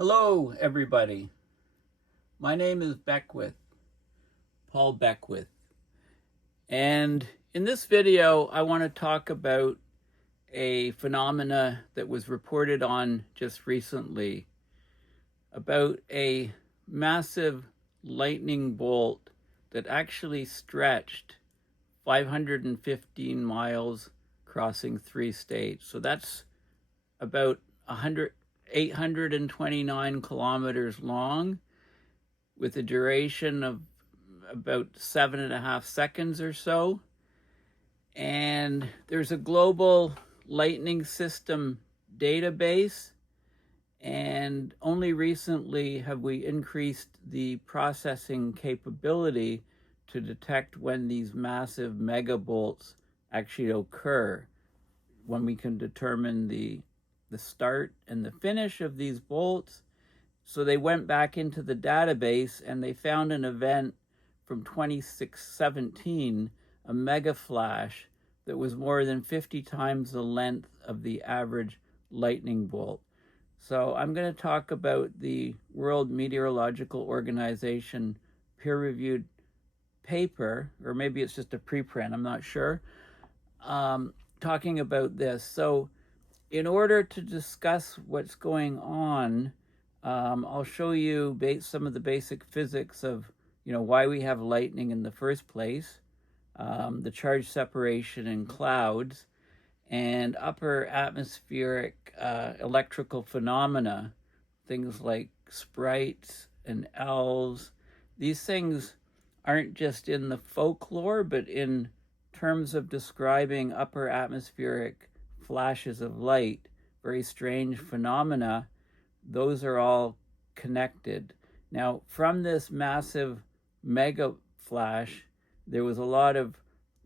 Hello, everybody. My name is Paul Beckwith. And in this video, I want to talk about a phenomena that was reported on just recently about a massive lightning bolt that actually stretched 515 miles crossing 3 states. So that's about 829 kilometers long with a duration of about 7.5 seconds or so. And there's a global lightning system database, and only recently have we increased the processing capability to detect when these massive megabolts actually occur, when we can determine the start and the finish of these bolts. So they went back into the database and they found an event from 2017, a Megaflash, that was more than 50 times the length of the average lightning bolt. So I'm going to talk about the World Meteorological Organization peer-reviewed paper, or maybe it's just a preprint, I'm not sure, talking about this. So in order to discuss what's going on, I'll show you some of the basic physics of why we have lightning in the first place, the charge separation in clouds, and upper atmospheric electrical phenomena, things like sprites and elves. These things aren't just in the folklore, but in terms of describing upper atmospheric flashes of light, very strange phenomena. Those are all connected. Now, from this massive mega flash, there was a lot of,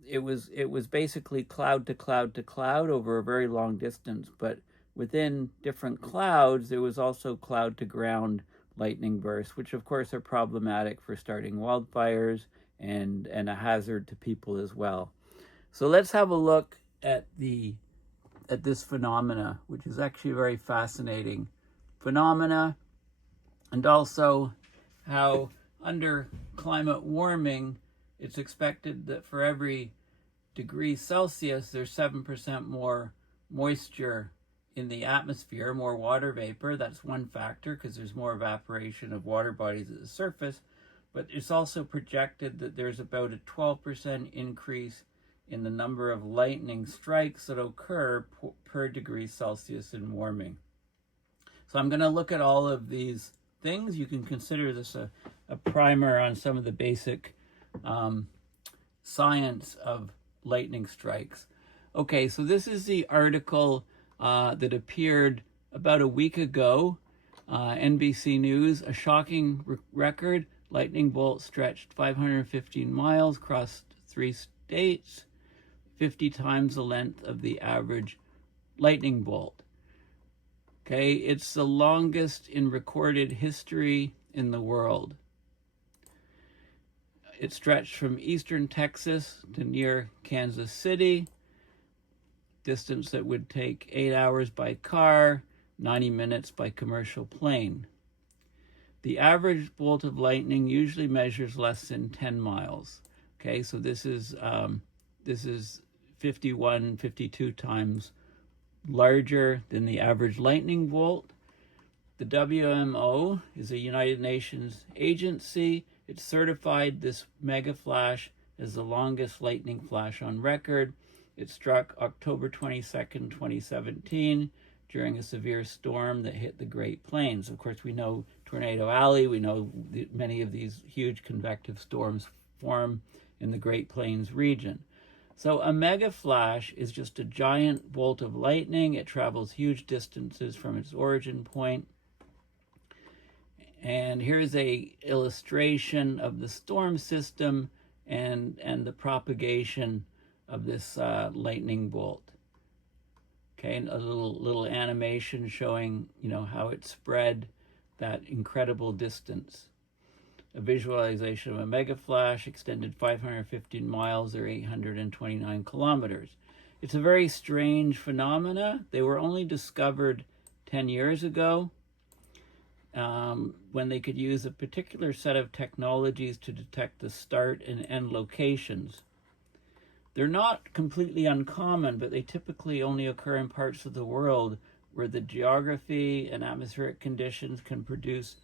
it was basically cloud to cloud to cloud over a very long distance, but within different clouds, there was also cloud to ground lightning bursts, which of course are problematic for starting wildfires and a hazard to people as well. So let's have a look at this phenomena, which is actually a very fascinating phenomena, and also how under climate warming, it's expected that for every degree Celsius, there's 7% more moisture in the atmosphere, more water vapor. That's one factor, because there's more evaporation of water bodies at the surface. But it's also projected that there's about a 12% increase in the number of lightning strikes that occur per degree Celsius in warming. So I'm going to look at all of these things. You can consider this a primer on some of the basic science of lightning strikes. Okay, so this is the article that appeared about a week ago. NBC News, a shocking record. Lightning bolt stretched 515 miles, crossed 3 states, 50 times the length of the average lightning bolt. Okay, it's the longest in recorded history in the world. It stretched from eastern Texas to near Kansas City, distance that would take 8 hours by car, 90 minutes by commercial plane. The average bolt of lightning usually measures less than 10 miles. Okay, so this is 51, 52 times larger than the average lightning bolt. The WMO is a United Nations agency. It certified this mega flash as the longest lightning flash on record. It struck October 22nd, 2017, during a severe storm that hit the Great Plains. Of course, we know Tornado Alley. We know that many of these huge convective storms form in the Great Plains region. So a mega flash is just a giant bolt of lightning. It travels huge distances from its origin point. And here's a illustration of the storm system and the propagation of this lightning bolt. Okay, and a little animation showing how it spread that incredible distance. A visualization of a mega flash extended 515 miles or 829 kilometers. It's a very strange phenomena. They were only discovered 10 years ago. when they could use a particular set of technologies to detect the start and end locations. They're not completely uncommon, but they typically only occur in parts of the world where the geography and atmospheric conditions can produce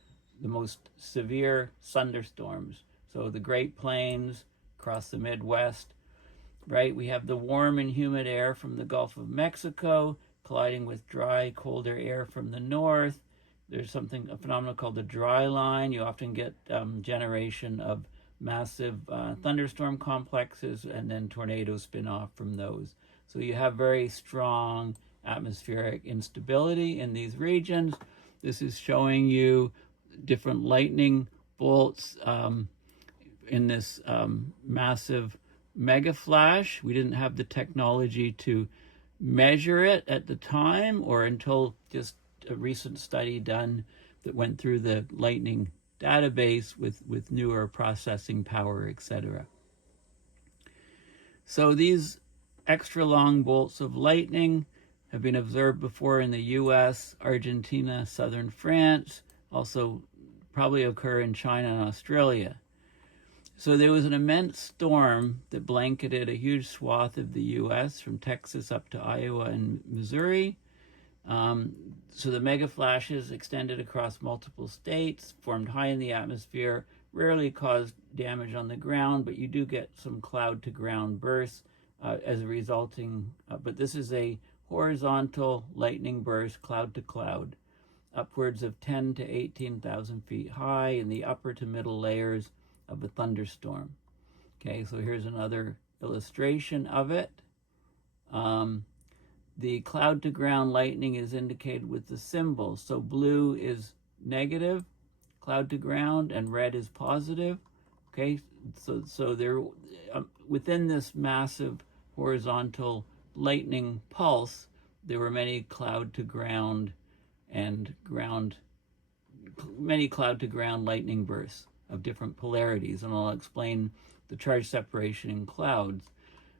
the most severe thunderstorms. So the Great Plains, across the Midwest, right? We have the warm and humid air from the Gulf of Mexico colliding with dry, colder air from the north. There's a phenomenon called the dry line. You often get generation of massive thunderstorm complexes, and then tornadoes spin off from those. So you have very strong atmospheric instability in these regions. This is showing you different lightning bolts in this massive Megaflash. We didn't have the technology to measure it at the time, or until just a recent study done that went through the lightning database with newer processing power, etc. So these extra long bolts of lightning have been observed before in the US, Argentina, southern France, also probably occur in China and Australia. So there was an immense storm that blanketed a huge swath of the US from Texas up to Iowa and Missouri. So the megaflashes extended across multiple states, formed high in the atmosphere, rarely caused damage on the ground, but you do get some cloud to ground bursts as a resulting, but this is a horizontal lightning burst, cloud to cloud, upwards of 10 to 18,000 feet high in the upper to middle layers of a thunderstorm. Okay, so here's another illustration of it. The cloud to ground lightning is indicated with the symbol. So blue is negative, cloud to ground, and red is positive. Okay, so there, within this massive horizontal lightning pulse, there were many cloud to ground lightning bursts of different polarities, and I'll explain the charge separation in clouds.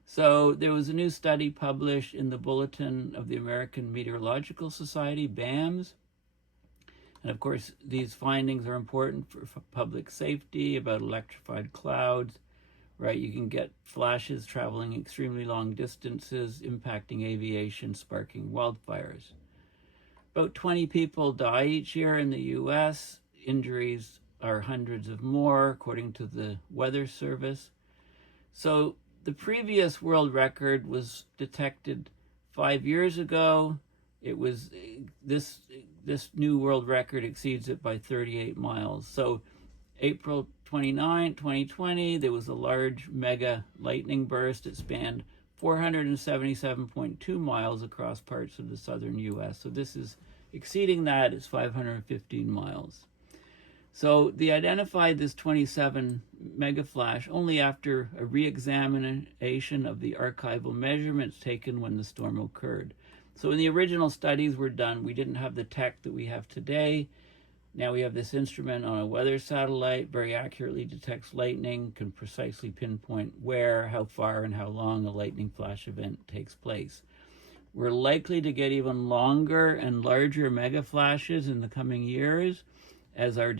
So there was a new study published in the Bulletin of the American Meteorological Society, BAMS. And of course, these findings are important for public safety about electrified clouds, right? You can get flashes traveling extremely long distances, impacting aviation, sparking wildfires. About 20 people die each year in the US. Injuries are hundreds of more, according to the Weather Service. So the previous world record was detected 5 years ago. It was this new world record exceeds it by 38 miles. So April 29, 2020, there was a large mega lightning burst. It spanned 477.2 miles across parts of the southern US. So this is exceeding that. It's 515 miles. So they identified this 27 megaflash only after a re-examination of the archival measurements taken when the storm occurred. So when the original studies were done, we didn't have the tech that we have today. Now we have this instrument on a weather satellite, very accurately detects lightning, can precisely pinpoint where, how far, and how long a lightning flash event takes place. We're likely to get even longer and larger megaflashes in the coming years as our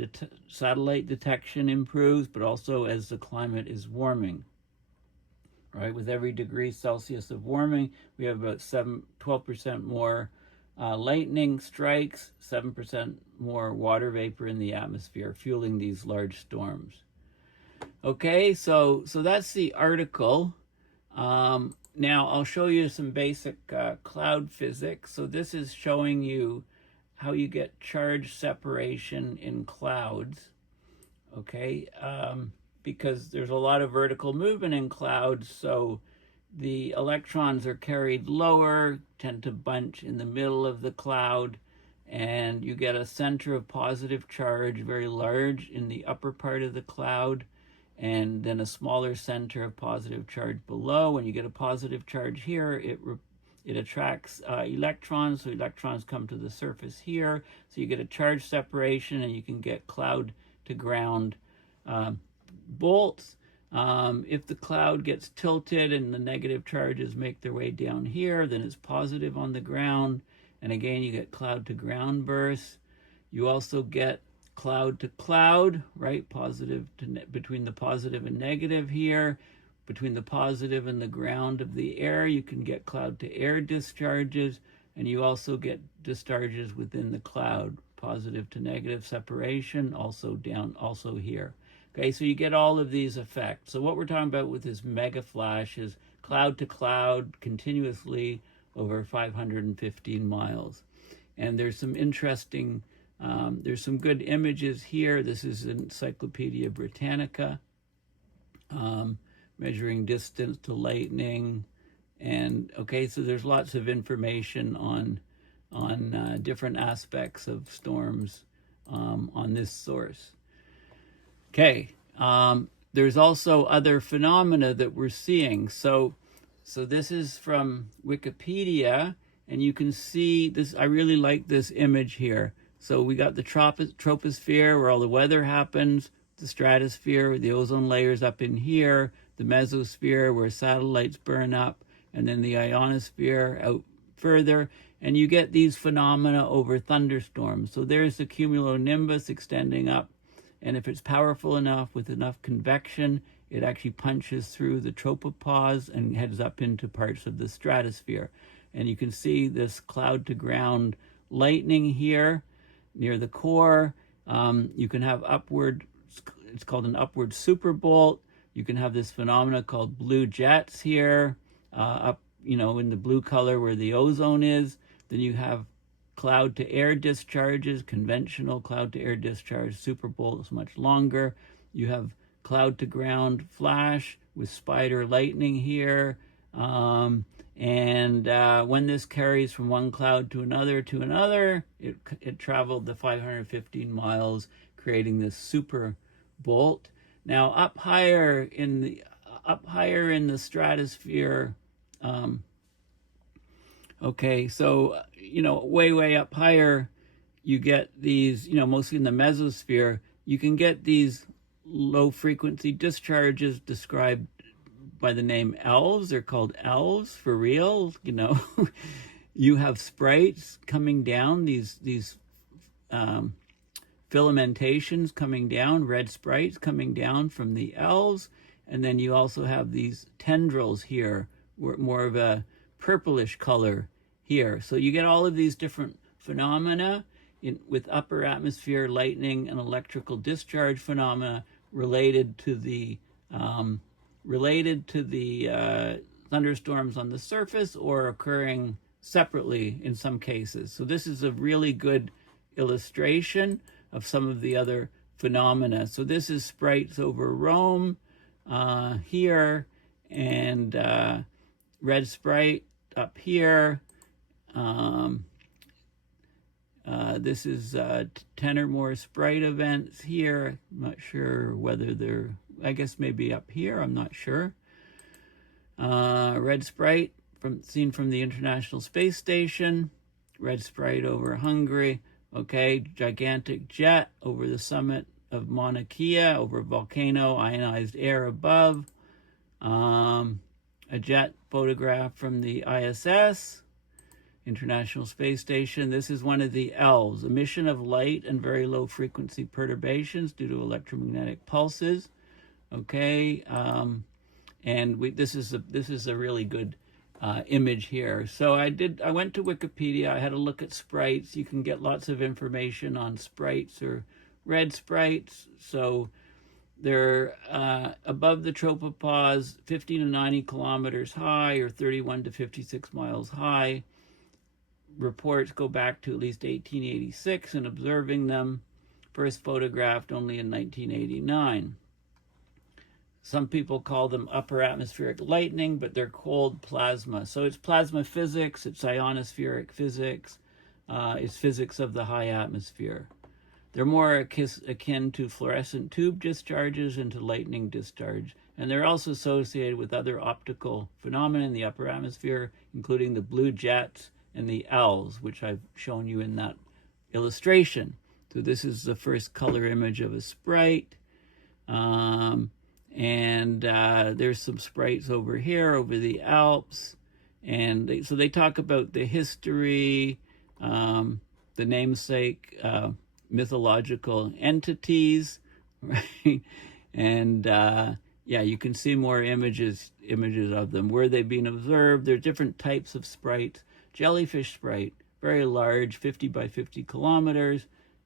satellite detection improves, but also as the climate is warming. Right, with every degree Celsius of warming, we have about 12% more lightning strikes, 7% more water vapor in the atmosphere, fueling these large storms. Okay, so that's the article. Now I'll show you some basic cloud physics. So this is showing you how you get charge separation in clouds, okay? Because there's a lot of vertical movement in clouds, so the electrons are carried lower, tend to bunch in the middle of the cloud, and you get a center of positive charge, very large in the upper part of the cloud, and then a smaller center of positive charge below. When you get a positive charge here, it attracts electrons, so electrons come to the surface here. So you get a charge separation, and you can get cloud to ground bolts. If the cloud gets tilted and the negative charges make their way down here, then it's positive on the ground. And again, you get cloud to ground bursts. You also get cloud to cloud, right? Positive to between the positive and negative here. Between the positive and the ground of the air, you can get cloud to air discharges, and you also get discharges within the cloud, positive to negative separation, also here. Okay, so you get all of these effects. So what we're talking about with this Megaflash is cloud to cloud continuously over 515 miles. And there's some interesting, there's some good images here. This is Encyclopedia Britannica, measuring distance to lightning. And okay, so there's lots of information on different aspects of storms on this source. Okay, there's also other phenomena that we're seeing. So this is from Wikipedia, and you can see this. I really like this image here. So we got the troposphere where all the weather happens, the stratosphere where the ozone layer's up in here, the mesosphere where satellites burn up, and then the ionosphere out further. And you get these phenomena over thunderstorms. So there's the cumulonimbus extending up. And if it's powerful enough with enough convection, it actually punches through the tropopause and heads up into parts of the stratosphere. And you can see this cloud to ground lightning here near the core. You can have upward, it's called an upward superbolt. You can have this phenomena called blue jets here, up, in the blue color where the ozone is. Then you have cloud to air discharges, conventional cloud to air discharge. Superbolt is much longer. You have cloud to ground flash with spider lightning here. And when this carries from one cloud to another, it traveled the 515 miles, creating this super bolt. Now up higher in the stratosphere, okay, so way up higher, you get these, mostly in the mesosphere, you can get these low frequency discharges described by the name elves. They're called elves for real. You have sprites coming down, these filamentations coming down, red sprites coming down from the elves. And then you also have these tendrils here, more of a purplish color here. So you get all of these different phenomena with upper atmosphere lightning and electrical discharge phenomena related to the thunderstorms on the surface or occurring separately in some cases. So this is a really good illustration of some of the other phenomena. So this is sprites over Rome here, and red sprite up here. This is 10 or more sprite events here. I'm not sure whether they're, I guess maybe up here, I'm not sure. Red sprite seen from the International Space Station. Red sprite over Hungary. Okay, gigantic jet over the summit of Mauna Kea, over volcano, ionized air above. A jet photograph from the ISS, International Space Station. This is one of the elves, emission of light and very low frequency perturbations due to electromagnetic pulses. Okay, and this is a really good image here. So I went to Wikipedia. I had a look at sprites. You can get lots of information on sprites or red sprites. So they're above the tropopause, 50 to 90 kilometers high, or 31 to 56 miles high. Reports go back to at least 1886 and observing them. First photographed only in 1989. Some people call them upper atmospheric lightning, but they're cold plasma. So it's plasma physics, it's ionospheric physics, it's physics of the high atmosphere. They're more akin to fluorescent tube discharges and to lightning discharge. And they're also associated with other optical phenomena in the upper atmosphere, including the blue jets and the elves, which I've shown you in that illustration. So this is the first color image of a sprite. There's some sprites over here, over the Alps. And so they talk about the history, the namesake, mythological entities, right? And yeah, you can see more images of them. Where they've been observed, there are different types of sprites. Jellyfish sprite, very large, 50 by 50 kilometers.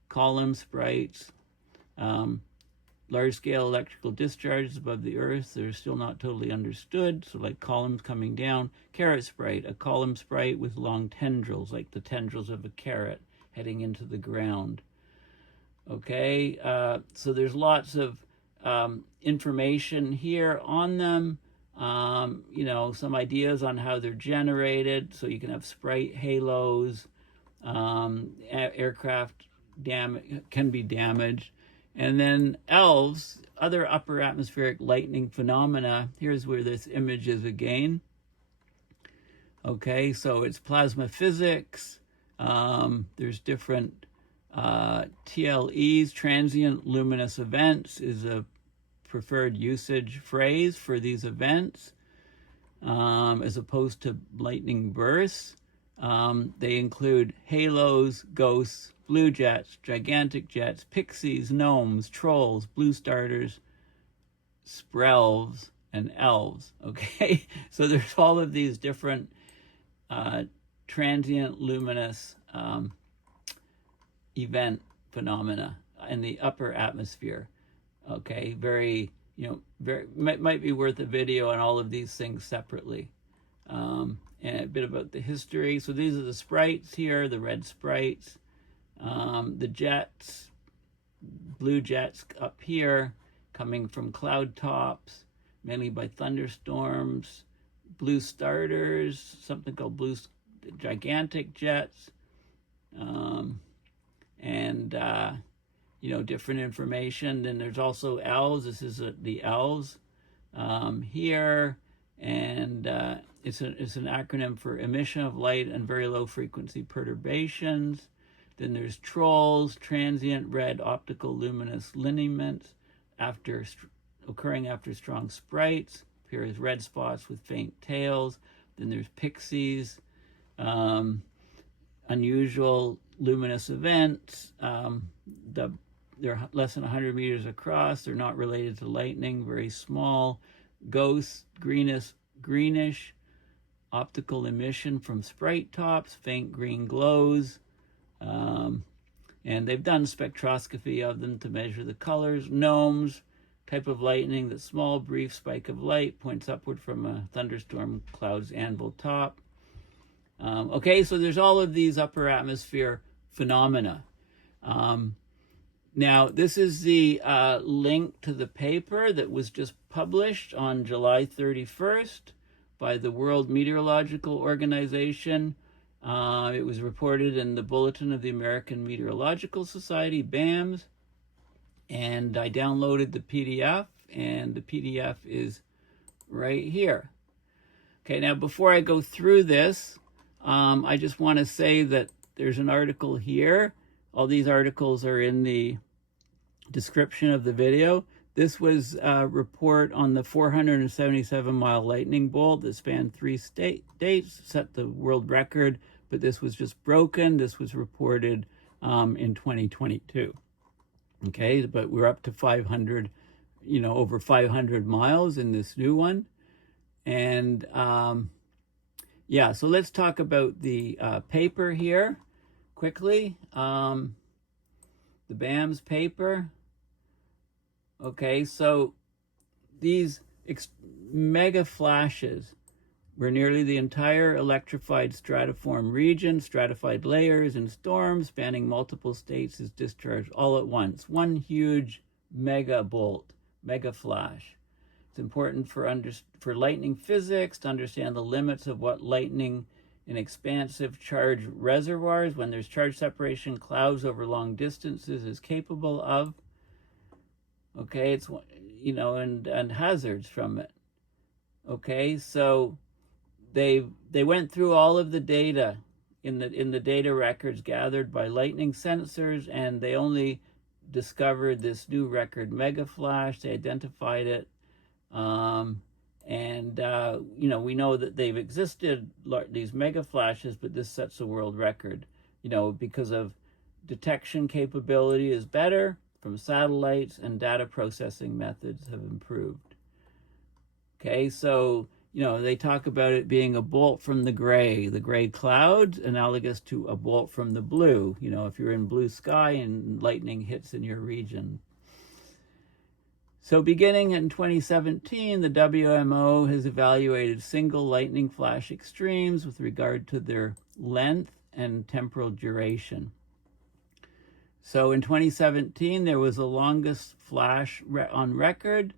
Column sprites, large-scale electrical discharges above the Earth. They're still not totally understood, so like columns coming down. Carrot sprite, a column sprite with long tendrils, like the tendrils of a carrot heading into the ground. Okay, so there's lots of information here on them. You know, some ideas on how they're generated. So you can have sprite halos, aircraft can be damaged. And then elves, other upper atmospheric lightning phenomena. Here's where this image is again. Okay, so it's plasma physics. There's different TLEs, transient luminous events, is a preferred usage phrase for these events, as opposed to lightning bursts. They include halos, ghosts, blue jets, gigantic jets, pixies, gnomes, trolls, blue starters, sprites, and elves. Okay, so there's all of these different transient luminous event phenomena in the upper atmosphere. Okay, very, you know, very might be worth a video on all of these things separately. And a bit about the history. So these are the sprites here, the red sprites, the jets, blue jets up here, coming from cloud tops, mainly by thunderstorms, blue starters, something called gigantic jets, and you know, different information. Then there's also elves. This is the elves here, and it's an acronym for emission of light and very low frequency perturbations. Then there's trolls, transient red optical luminous lineaments occurring after strong sprites, appear as red spots with faint tails. Then there's pixies, unusual luminous events. They're less than 100 meters across. They're not related to lightning, very small. Ghosts, greenish optical emission from sprite tops, faint green glows. And they've done spectroscopy of them to measure the colors. Gnomes, type of lightning, that small brief spike of light points upward from a thunderstorm cloud's anvil top. Okay, so there's all of these upper atmosphere phenomena. Now, this is the link to the paper that was just published on July 31st by the World Meteorological Organization. It was reported in the Bulletin of the American Meteorological Society, BAMS, and I downloaded the PDF, and the PDF is right here. Okay, now before I go through this, I just want to say that there's an article here. All these articles are in the description of the video. This was a report on the 477-mile lightning bolt that spanned 3 states, set the world record, but this was just broken. This was reported in 2022. Okay, but we're up to 500, you know, over 500 miles in this new one. And yeah, so let's talk about the paper here quickly. The BAMS paper. Okay, so these mega flashes where nearly the entire electrified stratiform region, stratified layers and storms spanning multiple states is discharged all at once. One huge mega bolt, mega flash. It's important for lightning physics to understand the limits of what lightning in expansive charge reservoirs, when there's charge separation, clouds over long distances, is capable of. Okay, it's, you know, and hazards from it. Okay, so they went through all of the data in the data records gathered by lightning sensors, and they only discovered this new record mega flash. They identified it, and you know, we know that they've existed, these mega flashes, but this sets a world record, you know, because of detection capability is better from satellites, and data processing methods have improved. Okay, so, they talk about it being a bolt from the gray clouds, analogous to a bolt from the blue, if you're in blue sky and lightning hits in your region. So beginning in 2017, the WMO has evaluated single lightning flash extremes with regard to their length and temporal duration. So in 2017, there was the longest flash on record,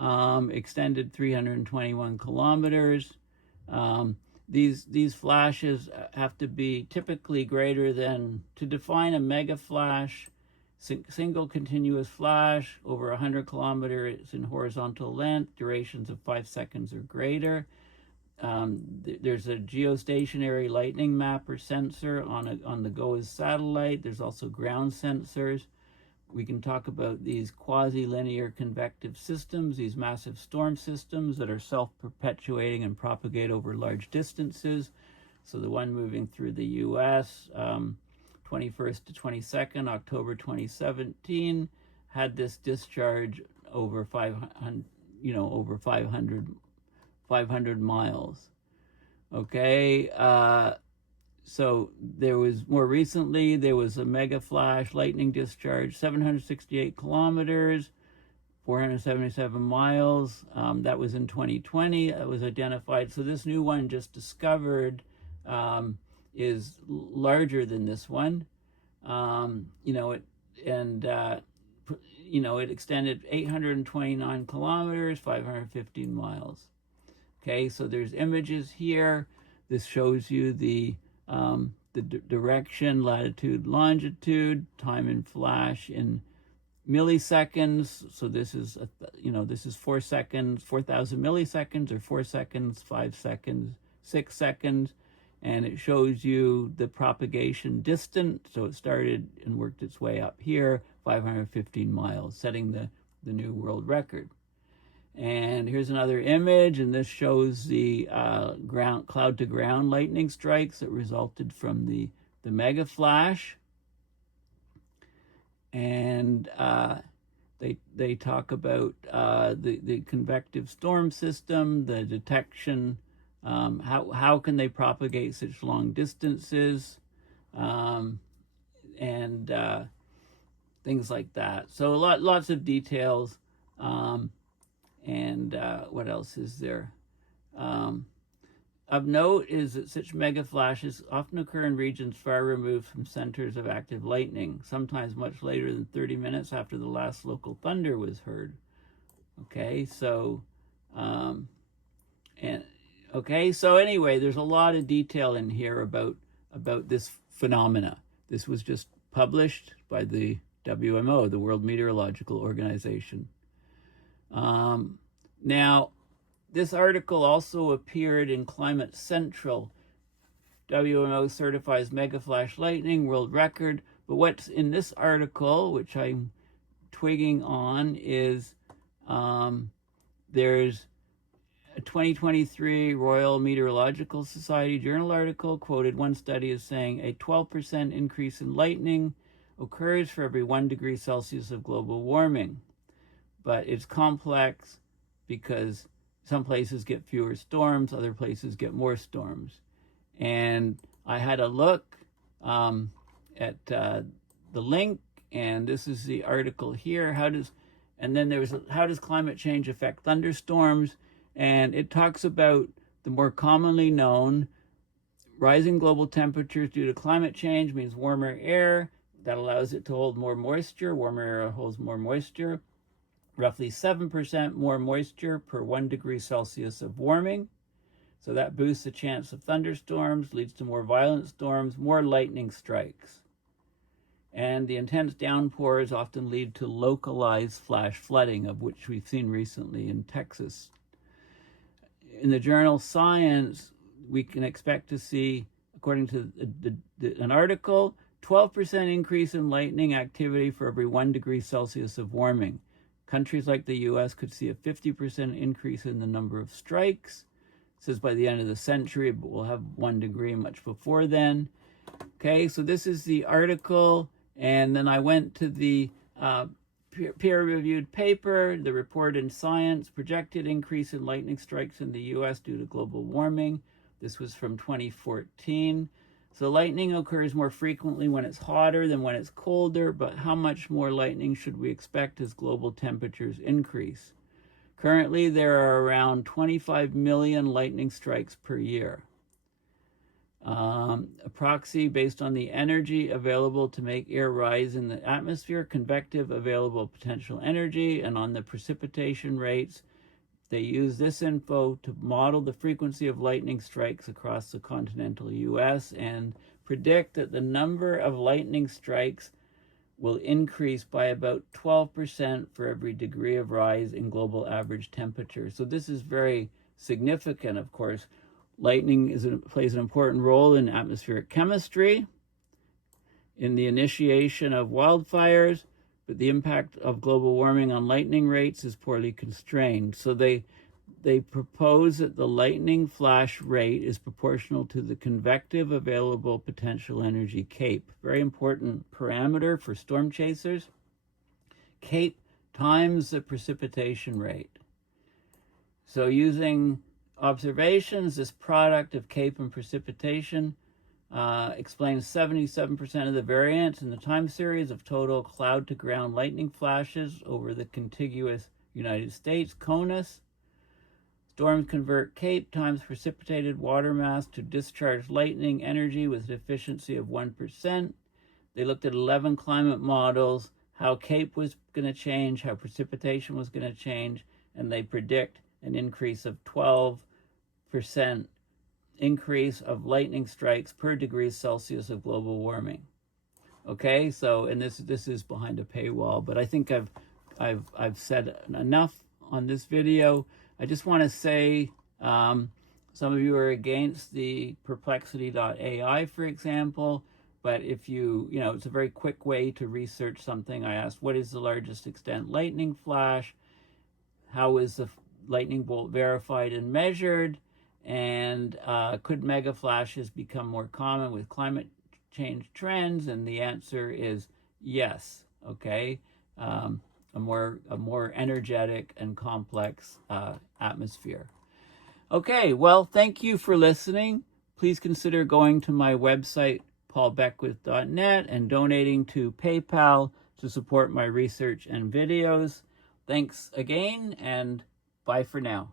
extended 321 kilometers. These flashes have to be typically greater than, to define a megaflash, single continuous flash over 100 kilometers in horizontal length, durations of 5 seconds or greater. There's a geostationary lightning mapper sensor on the GOES satellite. There's also ground sensors. We can talk about these quasi-linear convective systems, these massive storm systems that are self-perpetuating and propagate over large distances. So the one moving through the U.S., 21st to 22nd, October 2017, had this discharge over 500 miles. Okay, so there was more recently, there was a Megaflash lightning discharge, 768 kilometers, 477 miles. That was in 2020. That was identified. So this new one just discovered is larger than this one. It extended 829 kilometers, 515 miles. Okay, so there's images here. This shows you the direction, latitude, longitude, time in flash in milliseconds. So this is 4 seconds, 4,000 milliseconds, or 4 seconds, 5 seconds, 6 seconds. And it shows you the propagation distance. So it started and worked its way up here, 515 miles, setting the new world record. And here's another image, and this shows the cloud-to-ground lightning strikes that resulted from the Megaflash. And they talk about the convective storm system, the detection. How can they propagate such long distances, and things like that. So lots of details, and what else is there? Of note is that such megaflashes often occur in regions far removed from centers of active lightning, sometimes much later than 30 minutes after the last local thunder was heard. Okay, so so anyway, there's a lot of detail in here about this phenomena. This was just published by the WMO, the World Meteorological Organization. Now, this article also appeared in Climate Central. WMO certifies megaflash lightning, world record. But what's in this article, which I'm twigging on, is there's a 2023 Royal Meteorological Society journal article quoted one study as saying a 12% increase in lightning occurs for every 1 degree Celsius of global warming. But it's complex because some places get fewer storms, other places get more storms. And I had a look at the link, and this is the article here. How does climate change affect thunderstorms? And it talks about the more commonly known rising global temperatures due to climate change means warmer air. That allows it to hold more moisture. Warmer air holds more moisture. Roughly 7% more moisture per 1 degree Celsius of warming. So that boosts the chance of thunderstorms, leads to more violent storms, more lightning strikes. And the intense downpours often lead to localized flash flooding, of which we've seen recently in Texas. In the journal Science, we can expect to see, according to an article, 12% increase in lightning activity for every 1 degree Celsius of warming. Countries like the U.S. could see a 50% increase in the number of strikes. It says by the end of the century, but we'll have 1 degree much before then. Okay, so this is the article, And then I went to the peer-reviewed paper, the report in Science, projected increase in lightning strikes in the U.S. due to global warming. This was from 2014. So lightning occurs more frequently when it's hotter than when it's colder, but how much more lightning should we expect as global temperatures increase? Currently, there are around 25 million lightning strikes per year. A proxy based on the energy available to make air rise in the atmosphere, convective available potential energy, and on the precipitation rates. They use this info to model the frequency of lightning strikes across the continental U.S. and predict that the number of lightning strikes will increase by about 12% for every degree of rise in global average temperature. So this is very significant, of course. Lightning plays an important role in atmospheric chemistry, in the initiation of wildfires, but the impact of global warming on lightning rates is poorly constrained. So they propose that the lightning flash rate is proportional to the convective available potential energy, CAPE. Very important parameter for storm chasers. CAPE times the precipitation rate. So using observations, this product of CAPE and precipitation explains 77% of the variance in the time series of total cloud-to-ground lightning flashes over the contiguous United States, CONUS. Storms convert CAPE times precipitated water mass to discharge lightning energy with an efficiency of 1%. They looked at 11 climate models, how CAPE was going to change, how precipitation was going to change, and they predict an increase of 12% increase of lightning strikes per degree Celsius of global warming. Okay, so, and this is behind a paywall, but I think I've said enough on this video. I just want to say, some of you are against the perplexity.ai, for example, but if it's a very quick way to research something. I asked, what is the largest extent lightning flash? How is the lightning bolt verified and measured? And could megaflashes become more common with climate change trends? And the answer is yes. Okay, a more energetic and complex atmosphere. Okay, well, thank you for listening. Please consider going to my website, paulbeckwith.net, and donating to PayPal to support my research and videos. Thanks again, and bye for now.